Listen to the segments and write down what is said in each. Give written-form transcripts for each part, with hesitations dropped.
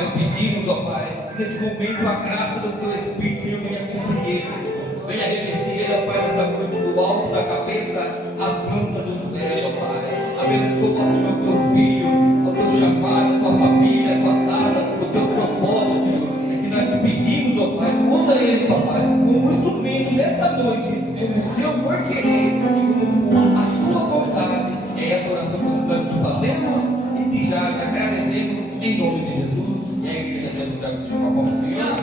Nós pedimos, ó Pai, nesse momento a graça do Teu Espírito venha cobrir eles, venha revestir ele, ó Pai, nessa noite, do alto da cabeça à planta dos pés, ó Pai. Abençoa, Senhor, Teu filho, o Teu chamado, a Tua família, a Tua casa, o Teu propósito, é que nós te pedimos, ó Pai, usa ele, papai, como instrumento nessa noite, como o Seu por querer e como for a Tua vontade. É essa oração que nós te fazemos e que já agradecemos em nome de Jesus. E a igreja temos servos com a palma do Senhor.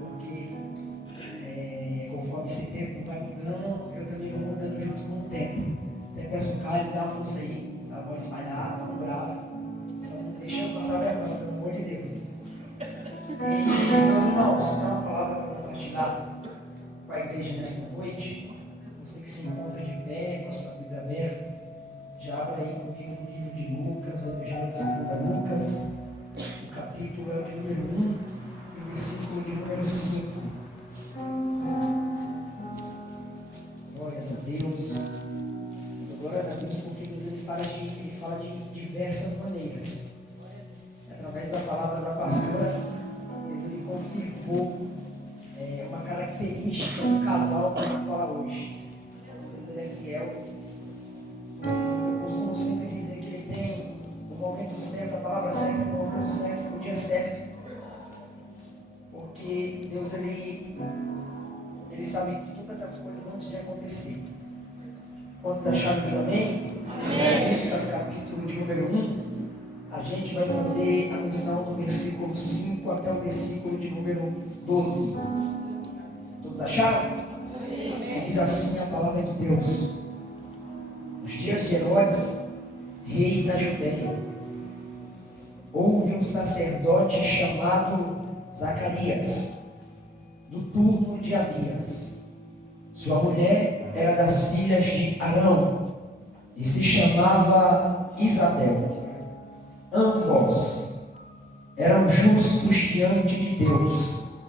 Porque conforme esse tempo vai mudando, eu também vou mudando junto com o tempo. Até peço o Caio dar uma força aí, essa voz falhada, não grava, só não deixa eu passar vergonha, pelo amor de Deus. E, meus irmãos, tem uma palavra para compartilhar com a igreja nesta noite. Você que se encontra de pé, com a sua Bíblia aberta, já abra aí comigo no livro de Lucas, o Evangelho segundo Lucas, o capítulo é o de número 1. Versículo de número 5. Glórias a Deus. Glórias a Deus, porque Deus ele fala de diversas maneiras. Através da palavra da pastora, Deus ele confirmou uma característica do casal que eu vou falar hoje. Deus ele é fiel. Eu costumo sempre dizer que ele tem o momento certo, a palavra certa, o momento certo, o dia certo. Porque Deus ele sabe de todas as coisas antes de acontecer. Quantos acharam que amém? Amém. Lucas capítulo de número 1, a gente vai fazer a menção do versículo 5 até o versículo de número 12. Todos acharam? Amém. Diz assim a palavra de Deus: nos dias de Herodes, rei da Judéia, houve um sacerdote chamado Zacarias, do turno de Abias. Sua mulher era das filhas de Arão e se chamava Isabel. Ambos eram justos diante de Deus,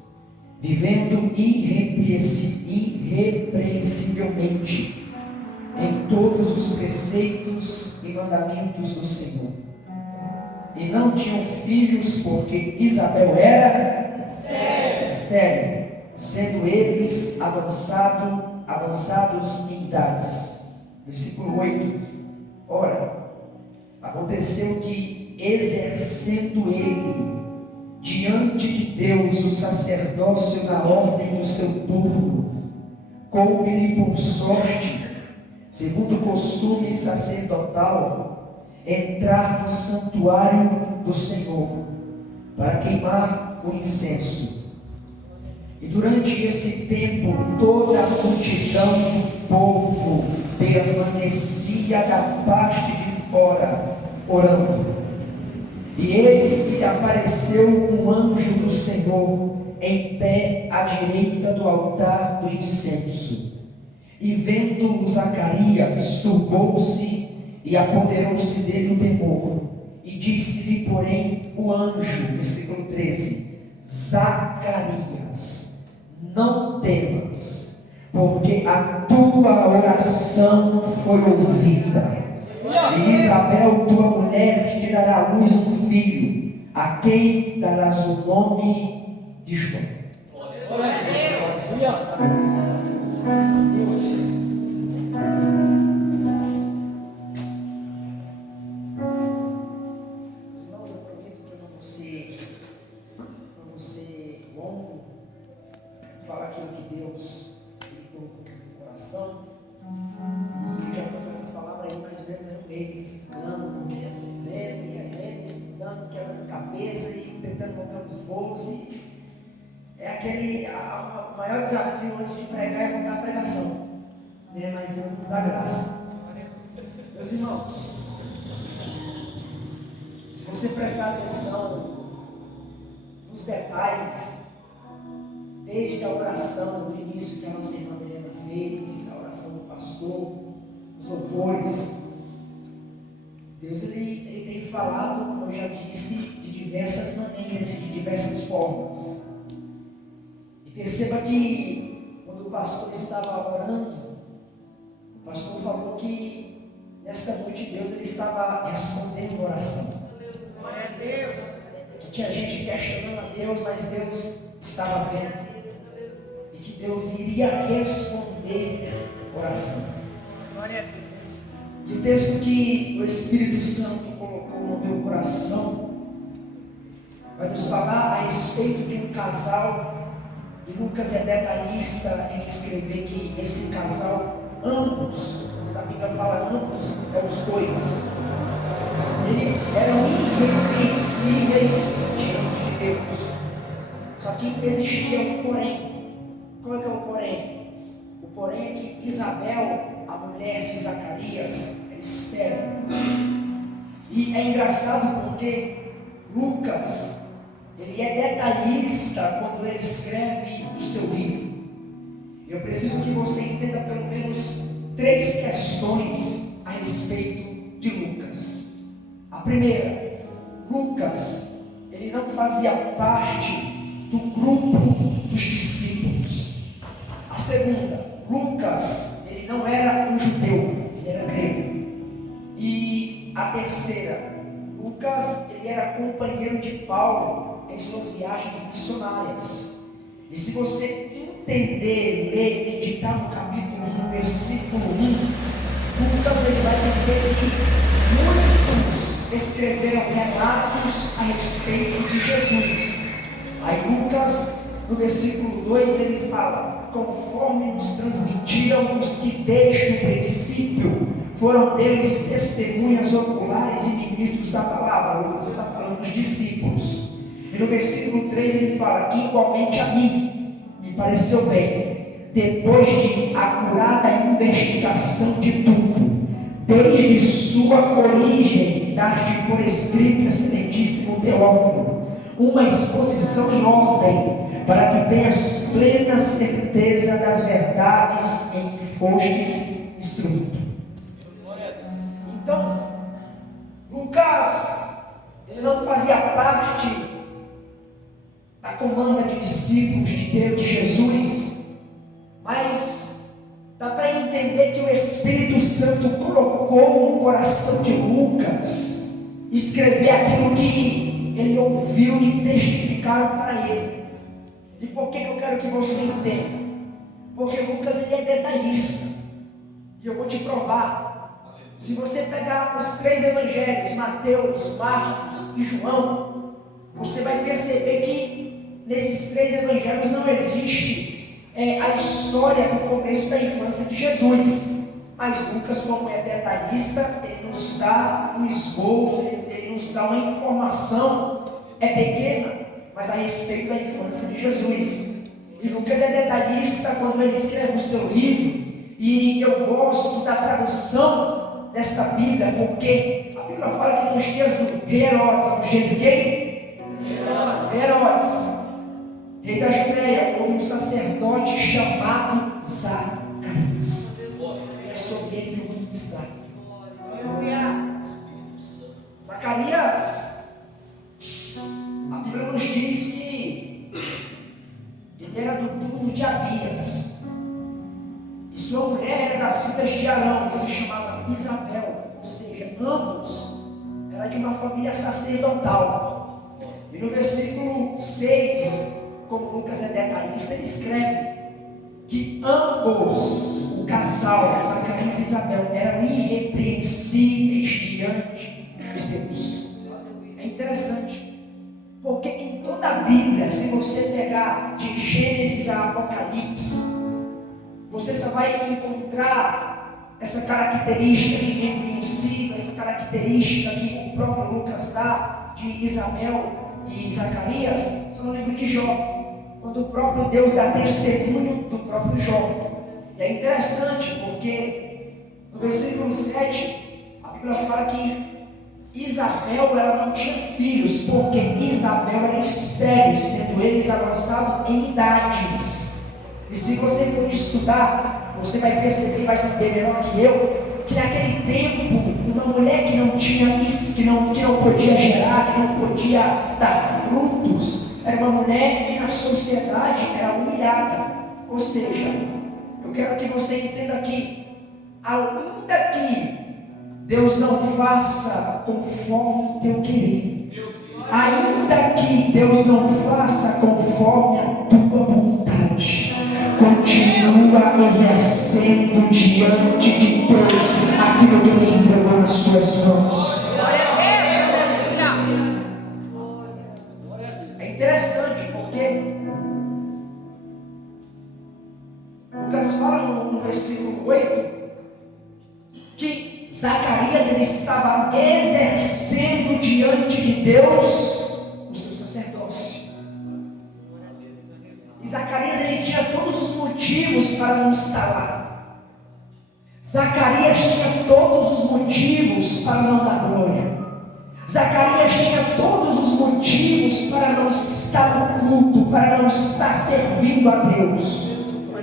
vivendo irrepreensivelmente em todos os preceitos e mandamentos do Senhor. E não tinham filhos, porque Isabel era estéril, sendo eles avançados em idades. Versículo 8. Ora, aconteceu que, exercendo ele diante de Deus o sacerdócio na ordem do seu turno, coube-lhe por sorte, segundo o costume sacerdotal, entrar no santuário do Senhor para queimar o incenso. E durante esse tempo toda a multidão do povo permanecia da parte de fora orando. E eis que apareceu um anjo do Senhor em pé à direita do altar do incenso. E vendo Zacarias, turbou-se e apoderou-se dele o temor, e disse-lhe, porém, o anjo, versículo 13: Zacarias, não temas, porque a tua oração foi ouvida, e Isabel, tua mulher, te dará à luz um filho, a quem darás o nome de João. Fala aquilo que Deus colocou no meu coração. E eu já estou com essa palavra aí mais ou menos há um mês, estudando, lendo, estudando, quebrando cabeça e tentando montar os gols. E é o maior desafio antes de pregar é montar a pregação. Mas Deus nos dá graça. Meus irmãos, se você prestar atenção nos detalhes, desde a oração do início que a nossa irmã Helena fez, a oração do pastor, pastor, os louvores. Deus ele tem falado, como eu já disse, de diversas maneiras e de diversas formas. E perceba que quando o pastor estava orando, o pastor falou que nesta noite Deus ele estava respondendo a oração. Glória a Deus. Que tinha gente questionando a Deus, mas Deus estava vendo. E que Deus iria responder a oração. Glória a Deus. E o texto que o Espírito Santo colocou no meu coração vai nos falar a respeito de um casal, e Lucas é detalhista em escrever que esse casal, ambos, a Bíblia fala ambos, é os dois, eles eram irrepreensíveis diante de Deus. Só que existia um porém. Qual é que é o porém? O porém é que Isabel, a mulher de Zacarias, é estéril. E é engraçado porque Lucas, ele é detalhista quando ele escreve o seu livro. Eu preciso que você entenda pelo menos 3 questões a respeito de Lucas. A primeira, Lucas, ele não fazia parte do grupo dos discípulos. A segunda, Lucas, ele não era um judeu, ele era grego. E a terceira, Lucas, ele era companheiro de Paulo em suas viagens missionárias. E se você entender, ler, meditar no capítulo 1, versículo 1, Lucas ele vai dizer que muitos escreveram relatos a respeito de Jesus. Aí Lucas, no versículo 2, ele fala: conforme nos transmitiram os que desde o princípio foram deles testemunhas oculares e ministros da palavra. Lucas está falando dos discípulos. E no versículo 3 ele fala: igualmente a mim me pareceu bem, depois de acurada investigação de tudo, desde sua origem, dar-te por escrito, excelentíssimo Teófilo, uma exposição em ordem, para que tenhas plena certeza das verdades em que fostes instruído. Então, Lucas, ele não fazia parte da comanda de discípulos de Deus, de Jesus, mas dá para entender que o Espírito Santo colocou no coração de Lucas escrever aquilo que ele ouviu e testificaram para ele. E por que eu quero que você entenda? Porque Lucas ele é detalhista, e eu vou te provar. Se você pegar os 3 evangelhos, Mateus, Marcos e João, você vai perceber que nesses 3 evangelhos não existe a história do começo da infância de Jesus. Mas Lucas, como é detalhista, ele nos dá um esboço, ele nos dá uma informação, é pequena, mas a respeito da infância de Jesus. E Lucas é detalhista quando ele escreve o seu livro, e eu gosto da tradução desta Bíblia, porque a Bíblia fala que nos dias do rei Herodes, nos dias de quem? Herodes, rei da Judeia, houve um sacerdote chamado Zacarias. É sobre ele que eu vou ministrar. Zacarias, a Bíblia nos diz que ele era do turno de Abias, e sua mulher era das filhas de Arão, que se chamava Isabel, ou seja, ambos eram de uma família sacerdotal. E no versículo 6, como Lucas é detalhista, ele escreve que ambos, o casal, Zacarias e Isabel, eram irrepreensíveis diante de Deus. É interessante, porque em toda a Bíblia, se você pegar de Gênesis a Apocalipse, você só vai encontrar essa característica irrepreensível, essa característica que o próprio Lucas dá de Isabel e Zacarias, só no livro de Jó, quando o próprio Deus dá testemunho do próprio Jó. E é interessante porque no versículo 7 a Bíblia fala que Isabel ela não tinha filhos, porque Isabel era estéril, sendo eles avançados em idades. E se você for estudar, você vai perceber, vai saber melhor que eu, que naquele tempo, uma mulher que não tinha isso, que não podia gerar, que não podia dar frutos, era uma mulher que na sociedade era humilhada. Ou seja, eu quero que você entenda que, ainda que Deus não faça conforme o teu querer, ainda que Deus não faça conforme a tua vontade, continua exercendo diante de Deus aquilo que Ele entregou nas suas mãos. É interessante porque Lucas fala no versículo 8 que Zacarias ele estava exercendo diante de Deus o seu sacerdócio. E Zacarias ele tinha todos os motivos para não estar lá. Zacarias tinha todos os motivos para não dar glória. Zacarias tinha todos os motivos para não estar no culto, para não estar servindo a Deus.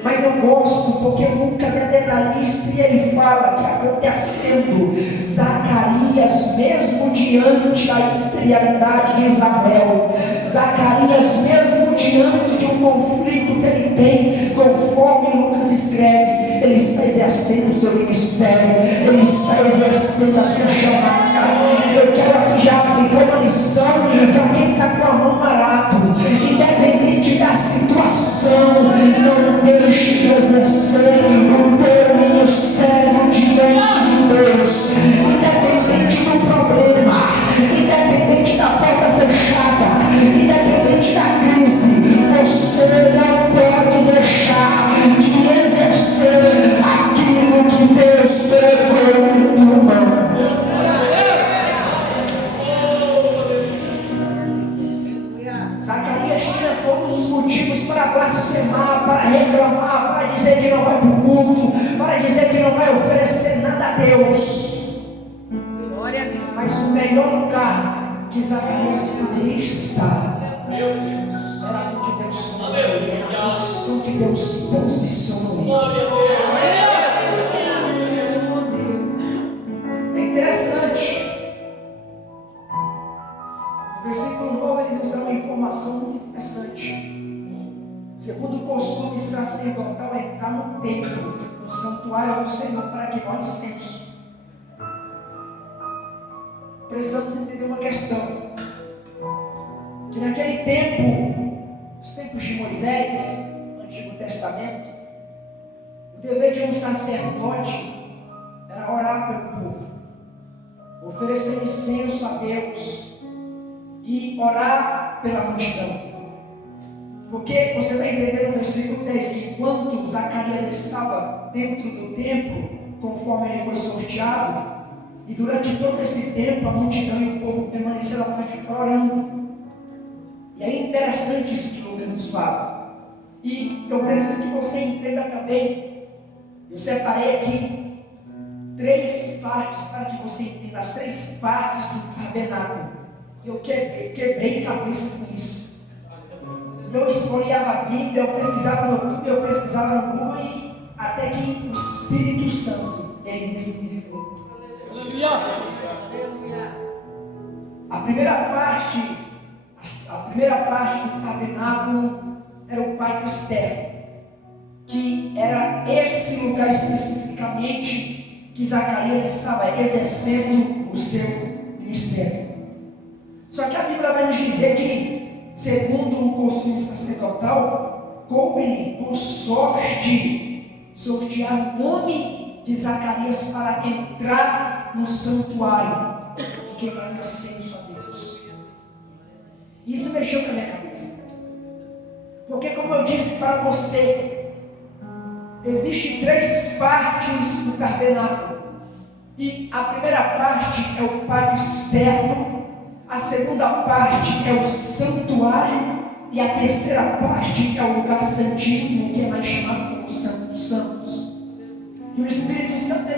Mas eu gosto porque Lucas é detalhista e ele fala que acontecendo Zacarias, mesmo diante da esterilidade de Isabel, Zacarias, mesmo diante de um conflito que ele tem, conforme Lucas escreve, ele está exercendo o seu ministério, ele está exercendo a sua chamada. Eu quero aqui já aplicar uma lição para quem está com a mão parado, independente da situação, não deixe de exercer o teu ministério diante de Deus, independente do problema, independente da porta fechada, independente da crise, você não pode deixar de exercer aquilo que Deus pegou em tua mão. Zacarias tinha todos os motivos para blasfemar, para reclamar, para dizer que não vai para o culto, para dizer que não vai oferecer nada a Deus. Glória a Deus. Mas o melhor lugar que Zacarias poderia estar era onde Deus falou, era a posição que Deus se posicionou. É interessante. No versículo 9 ele nos dá uma informação muito interessante. Segundo o costume sacerdotal entrar no templo, no santuário do Senhor, para queimar incenso, precisamos entender uma questão. Que naquele tempo, os tempos de Moisés, no Antigo Testamento, o dever de um sacerdote era orar pelo povo, oferecer incenso a Deus e orar pela multidão. Porque você vai entender no versículo 10 que enquanto Zacarias estava dentro do templo, conforme ele foi sorteado, e durante todo esse tempo a multidão e o povo permaneceram lá de fora orando. E é interessante isso que Lucas nos fala. E eu preciso que você entenda também. Eu separei aqui 3 partes para que você entenda as 3 partes do tabernáculo. E eu quebrei cabeça com isso. Eu escolhava a Bíblia, eu pesquisava no YouTube, eu pesquisava no Google, e até que o Espírito Santo, ele me significou. A primeira parte do tabernáculo era o pátio externo, que era esse lugar especificamente que Zacarias estava exercendo o seu ministério. Só que a Bíblia vai nos dizer que, segundo o costume sacerdotal, coube-lhe por sorte sortear o nome de Zacarias para entrar no santuário e queimar incenso a Deus. Isso mexeu com a minha cabeça, porque, como eu disse para você, existem 3 partes do tabernáculo, e a primeira parte é o pátio externo, a segunda parte é o santuário, e a terceira parte é o lugar santíssimo, que é mais chamado como Santo dos Santos. E o Espírito Santo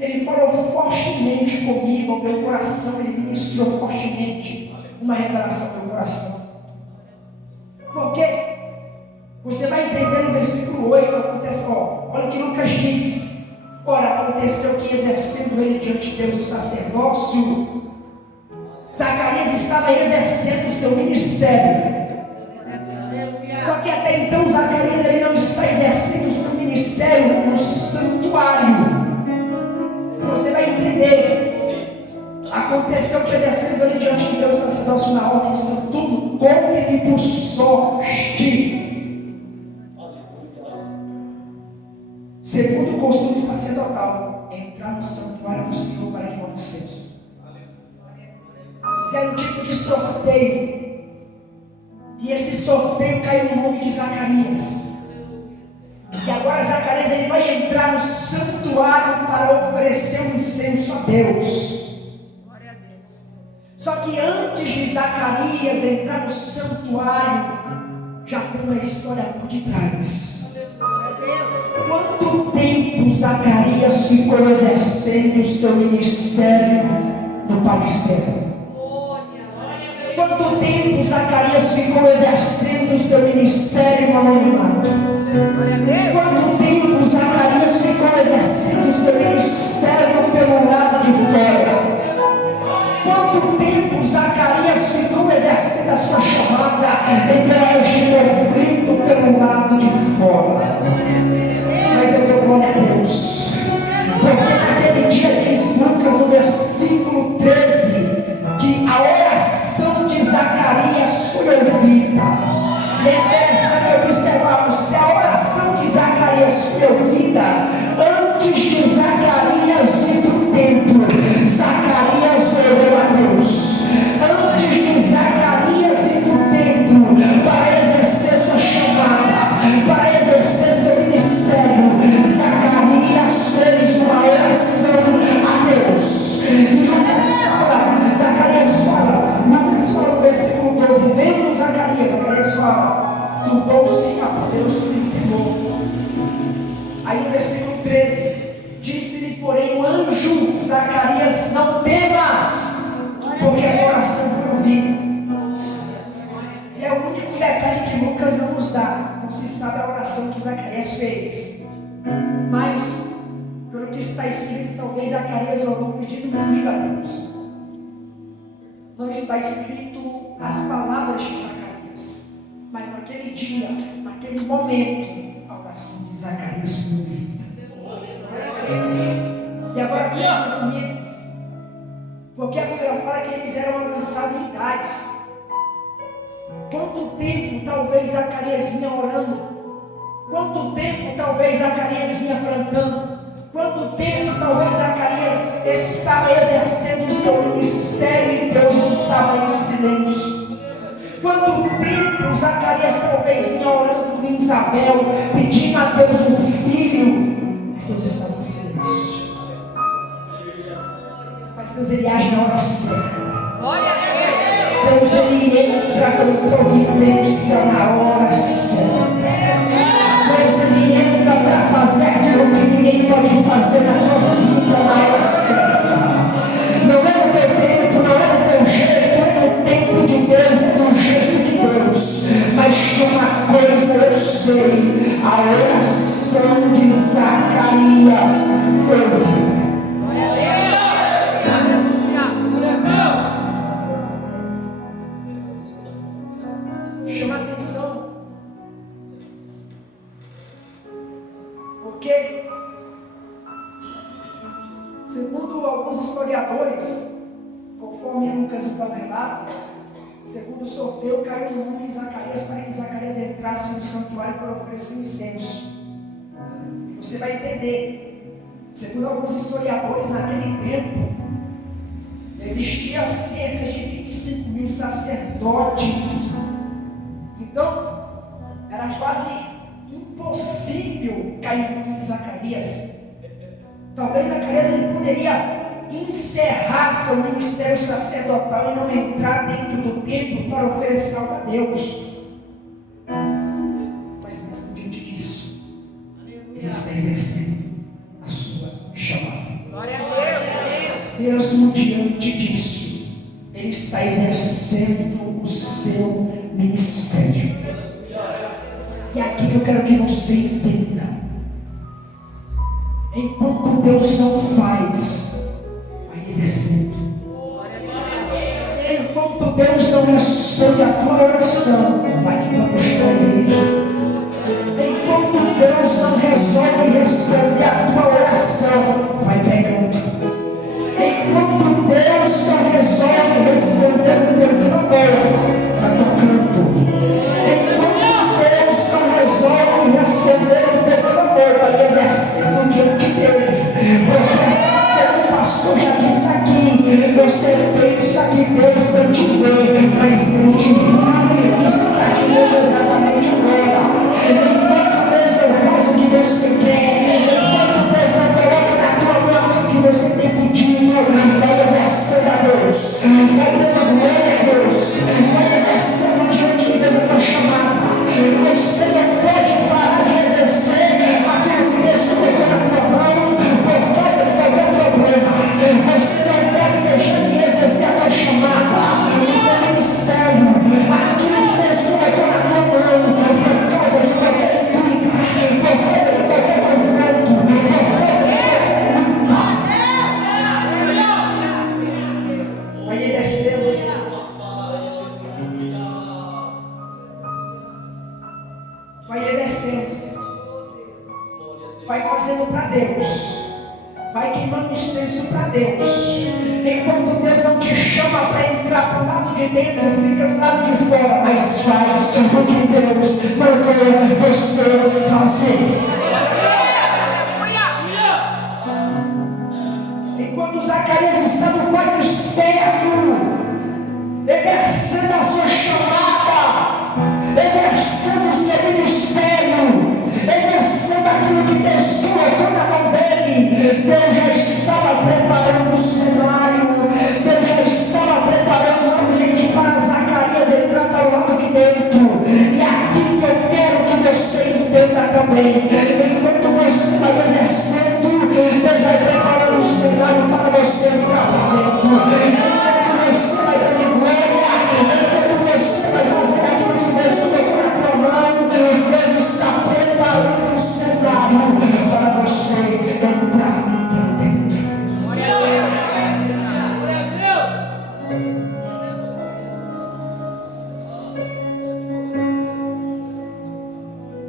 ele falou fortemente comigo, ao meu coração, ele ministrou fortemente uma revelação ao meu coração. Porque você vai entender no versículo 8, acontece, olha o que Lucas diz. Ora, aconteceu que exercendo ele diante de Deus o sacerdócio, Zacarias estava exercendo o seu ministério. Só que até então Zacarias ele não está exercendo o seu ministério no santuário. Você vai entender. Aconteceu que exercendo ele diante de Deus o sacerdócio na ordem de santuário, como-lhe por sorte, segundo o costume sacerdotal, entrar no santuário do Senhor para queimar o incenso. Fizeram um tipo de sorteio. E esse sorteio caiu no nome de Zacarias. E agora Zacarias ele vai entrar no santuário para oferecer um incenso a Deus. Só que antes de Zacarias entrar no santuário, já tem uma história por detrás. Quanto tempo Zacarias ficou exercendo o seu ministério no Paquistão? Quanto tempo Zacarias ficou exercendo o seu ministério no anonimato? Quanto tempo Zacarias ficou exercendo o seu ministério pelo lado de fora? Quanto tempo Zacarias ficou exercendo a sua chamada em meio de conflito pelo lado de fora? Mas eu dou glória a Deus, porque naquele dia diz Lucas no versículo 13 que a oração de Zacarias foi ouvida. E é interessante observar, se a oração de Zacarias foi ouvida antes de Zacarias ir para o templo, Zacarias orou a Deus. Antes de Zacarias ir para o templo para exercer sua chamada, para exercer seu ministério, Zacarias fez uma oração a Deus. E Lucas fala, Zacarias fala no versículo 12, vendo Zacarias fala, turbou-se a poderoso temor. Aí no versículo 13, disse-lhe porém o anjo, Zacarias, não temas, porque a oração foi ouvida. E é o único detalhe que Lucas não nos dá. Não se sabe a oração que Zacarias fez, mas pelo que está escrito, talvez Zacarias orou pedindo filho a Deus. Não está escrito as palavras de Zacarias, mas naquele dia, naquele momento, a oração de Zacarias foi ouvida. E agora pensa comigo, porque a Bíblia fala que eles eram avançados em idades. Quanto tempo talvez Zacarias vinha orando? Quanto tempo talvez Zacarias vinha plantando? Quanto tempo talvez Zacarias estava exercendo o seu ministério e Deus estava em silêncio? Quanto tempo Zacarias talvez vinha orando com Isabel, pedindo a Deus um filho, mas Deus estava em silêncio. Mas Deus ele age na hora certa. Deus ele entra com providência na hora certa. Deus ele entra para fazer aquilo que ninguém pode fazer na tua vida na hora certa. Não é o teu tempo, não é o teu jeito, é o tempo de Deus, é do jeito de Deus. Mas uma coisa eu sei, a oração de Zacarias foi ouvida. Chama atenção, porque segundo alguns historiadores, conforme Lucas nos dá um relato, segundo o sorteio caiu no nome de Zacarias para que Zacarias entrasse no santuário para oferecer incenso. E você vai entender, segundo alguns historiadores, naquele tempo existia cerca de 25 mil sacerdotes. Então, era quase impossível cair no nome de Zacarias. Talvez Zacarias ele poderia encerrar seu ministério sacerdotal e não entrar dentro do templo para oferecer algo a Deus. Mas mesmo diante disso, ele está exercendo a sua chamada. Glória a Deus. Mesmo diante disso, ele está exercendo o seu ministério. E é aqui que eu quero que você entenda. Enquanto Deus não faz, vai exercendo. Enquanto Deus não responde a tua oração, vai limpando o chão da igreja. Enquanto Deus não resolve responder a tua oração, vai pegando. Enquanto Deus não resolve responder o teu clamor, vai tocando. Enquanto Deus não resolve responder o teu clamor, vai exercendo diante dele. Porque assim como o pastor já disse aqui, você pensa que Deus não te vê, mas Ele te vê e está te vendo exatamente agora. Enquanto Deus não faz o que você quer, enquanto Deus não coloca na tua mão o que você tem pedido, vai exercendo a Deus, vai dando glória a Deus, vai exercendo diante de Deus a tua chamada. Você não pode parar de exercer aquilo que Deus colocou na tua mão por causa de qualquer problema. Você não pode deixar de exercer a tua chamada, o teu ministério, aquilo que Deus colocou na tua mão por causa de qualquer intriga, por causa de qualquer confronto, por causa de qualquer luta. Vai exercendo. Vai exercendo. Vai fazendo para Deus. Vai queimando incenso para Deus. Enquanto Deus não te chama para entrar para o lado de dentro, fica do lado de fora, mas faz o que Deus mandou você fazer. Enquanto Zacarias está no quarto externo, exercendo a sua chamada, exercendo o seu ministério, exercendo aquilo que Deus colocou na mão dele, Deus já estava preparando o cenário, Deus já estava preparando o ambiente para Zacarias entrar para o lado de dentro. E é aqui que eu quero que você entenda também. Enquanto você vai exercendo, Deus vai preparando o cenário para você entrar para dentro. Enquanto você vai dando glória, enquanto você vai fazer aquilo que Deus colocou na tua mão, Deus está preparando o cenário para você entrar para dentro.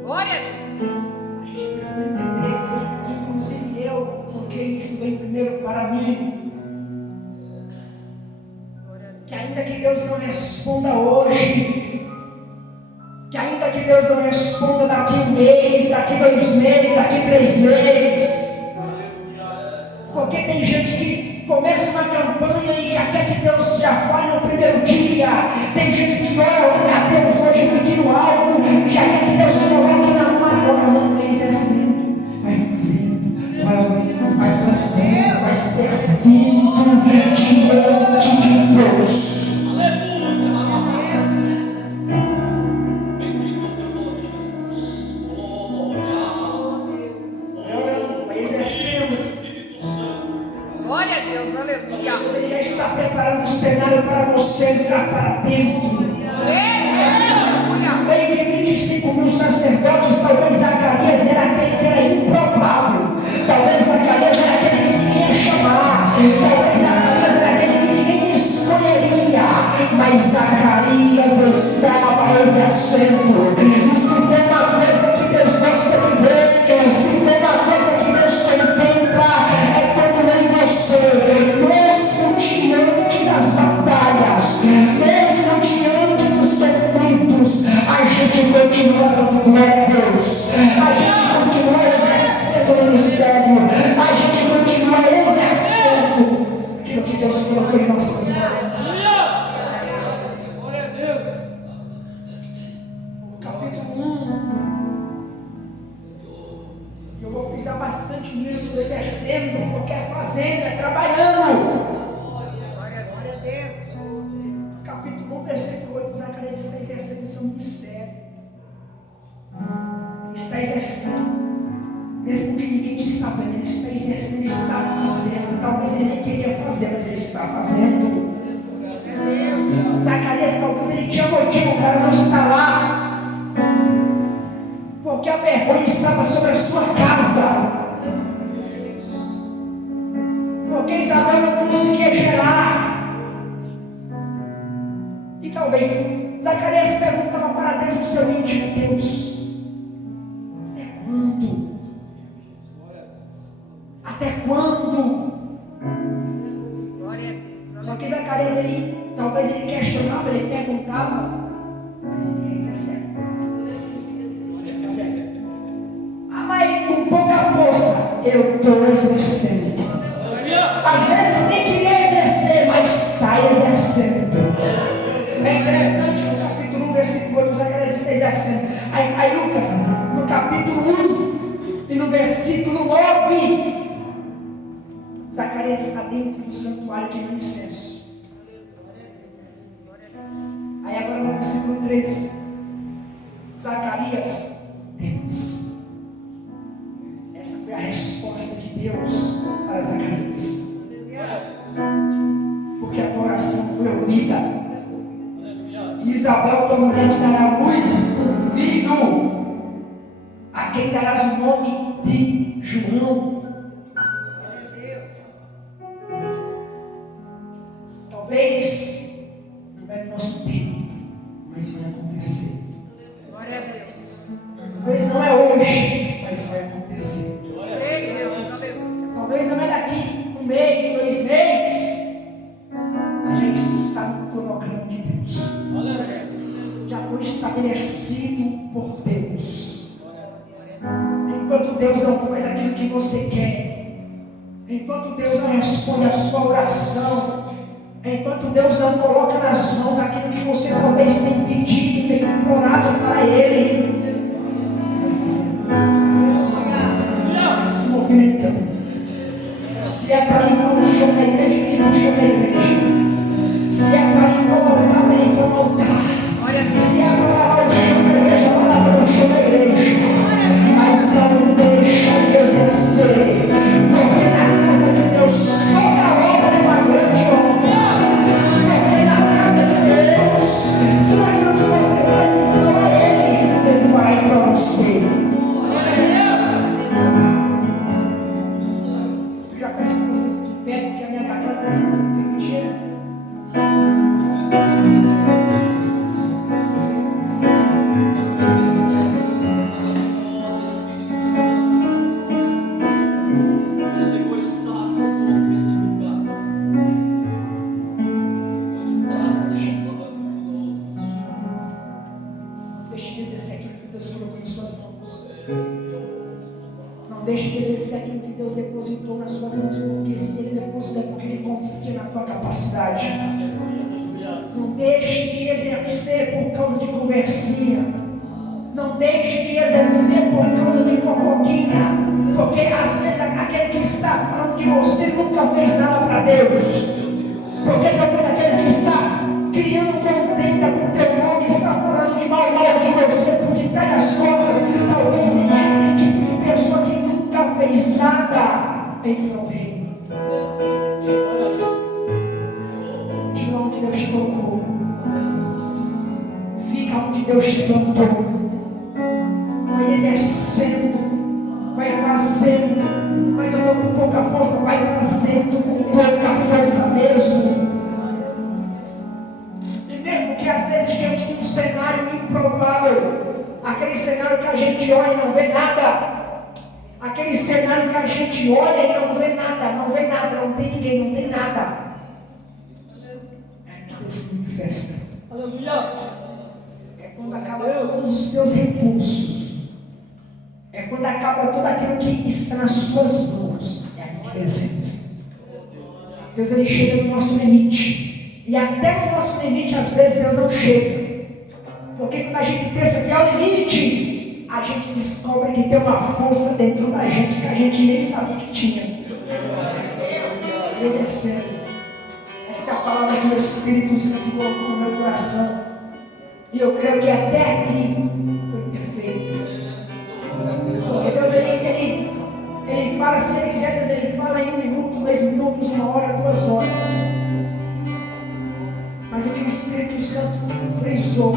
Glória a Deus. A gente precisa entender, inclusive eu, porque isso vem primeiro para mim, que ainda que Deus não responda hoje, que ainda que Deus não responda daqui 1 mês, daqui 2 meses, daqui 3 meses, porque tem gente que começa uma campanha e já quer que Deus já fale no primeiro dia, tem gente que ora a Deus hoje pedindo algo e já quer que Deus coloque na mão agora. Não crê assim, vai fazendo, vai orando, vai plantando, vai servindo diante de Deus. Vai exercendo. Glória a Deus, aleluia. Deus ele já está preparando o cenário para você entrar para dentro. Meio de 25 mil sacerdotes, talvez Zacarias era aquele que era improvável. Talvez Zacarias era aquele que ninguém ia chamar. Talvez Zacarias era aquele que ninguém escolheria. Mas Zacarias estava exercendo. E se tem uma coisa que Deus gosta de ver, se tem uma coisa que Deus contempla, é quando em você, mesmo diante das batalhas, mesmo diante dos conflitos, a gente continua dando glória a Deus, a gente continua exercendo o ministério, a gente continua exercendo aquilo que Deus colocou em nossas mãos. No capítulo 1, eu vou pisar bastante nisso, exercendo, porque é fazendo, é trabalhando. Glória a Deus. Capítulo 1, versículo 8, Zacarias está exercendo o seu ministério. Ele está exercendo, mesmo que ninguém está vendo, ele está exercendo, ele está fazendo. Talvez ele nem queria fazer, mas ele está fazendo. Zacarias, talvez ele tinha motivo para não estar lá, a vergonha estava sobre a sua casa. Porque Isabel não conseguia gerar. E talvez Zacarias perguntava para Deus, o seu íntimo: Deus, até quando? Até quando? Glória a Deus. Só que Zacarias, talvez ele questionava, ele perguntava, mas ele ia exercer. Ah, mas com pouca força eu estou exercendo. Às vezes nem queria exercer, mas está exercendo. É interessante que no capítulo 1, versículo 8, Zacarias está exercendo. Aí Lucas, no capítulo 1 e no versículo 9, Zacarias está dentro do santuário queimando incenso. Aí agora no versículo 13, Zacarias, Deus. Essa foi a resposta de Deus para Zacarias. Porque a tua oração foi ouvida. E Isabel, tua mulher, te dará à luz um filho, a quem darás o nome de João. Talvez não é no nosso tempo, mas vai acontecer. Glória a Deus. Talvez não é hoje, mas vai acontecer. Creio, Jesus, aleluia. Talvez não é daqui 1 mês, 2 meses. A gente está no cronograma de Deus. Já foi estabelecido por Deus. Enquanto Deus não faz aquilo que você quer, enquanto Deus não responde a sua oração, enquanto Deus não coloca nas mãos aquilo que você talvez tem pedido, tem implorado para Ele, se movimentando. Se é para limpar o chão da igreja, que não chão da igreja. Se é para limpar o altar, vem limpar o altar. Se é para lavar o chão da igreja, vai lavar o chão da igreja. Mas não deixa de exercer, porque na casa de Deus toda obra é uma grande obra. Porque na casa de Deus, tudo aquilo que você faz para Ele fará para você. Eu já peço que você fique de pé, porque a minha garganta está me permitindo. Deixe de exercer aquilo que Deus colocou em suas mãos. Não deixe de exercer aquilo que Deus depositou nas suas mãos, porque se Ele depositou é porque Ele confia na tua capacidade. Não deixe de exercer por causa de conversinha. Não deixe de exercer por causa de fofoquinha. Porque às vezes aquele que está falando de você nunca fez nada para Deus. Porque talvez aquele que está criando contenda com teu nome está falando de mal de você por detrás das costas. Talvez seja aquele tipo de pessoa que nunca fez nada em teu reino. Continua onde Deus te colocou. Fica onde Deus te plantou. Vai exercendo, vai fazendo. Mas eu estou com pouca força, vai fazendo com pouca força mesmo. E mesmo que às vezes diante de um cenário improvável, aquele cenário que a gente olha e não vê nada, aquele cenário que a gente olha e não vê nada, não tem ninguém, não tem nada, é que Deus se manifesta. Aleluia! É quando acaba todos os teus recursos. É quando acaba tudo aquilo que está nas suas mãos. É aqui que Deus entra. Deus, ele chega no nosso limite. E até no nosso limite, às vezes, Deus não chega. Porque quando a gente pensa que é o limite, a gente descobre que tem uma força dentro da gente que a gente nem sabia que tinha. Exercendo. Esta é a palavra que o Espírito Santo colocou no meu coração. E eu creio que até aqui foi perfeito. Porque Deus, ele fala, se Ele quiser, Deus, Ele fala em 1 minuto, 2 minutos, 1 hora, 2 horas. Mas o que o Espírito Santo frisou,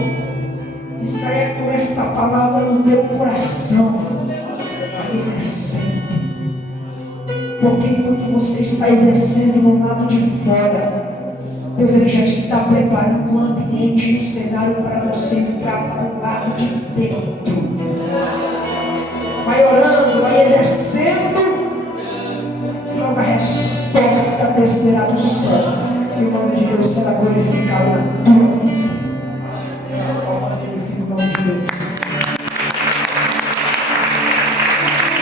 e saia com esta palavra no teu coração. Porque enquanto você está exercendo no lado de fora, Deus ele já está preparando um ambiente e um cenário para você entrar para o lado de dentro. Vai orando, vai exercendo, e logo a resposta descerá do céu. E o nome de Deus será glorificado na tua vida.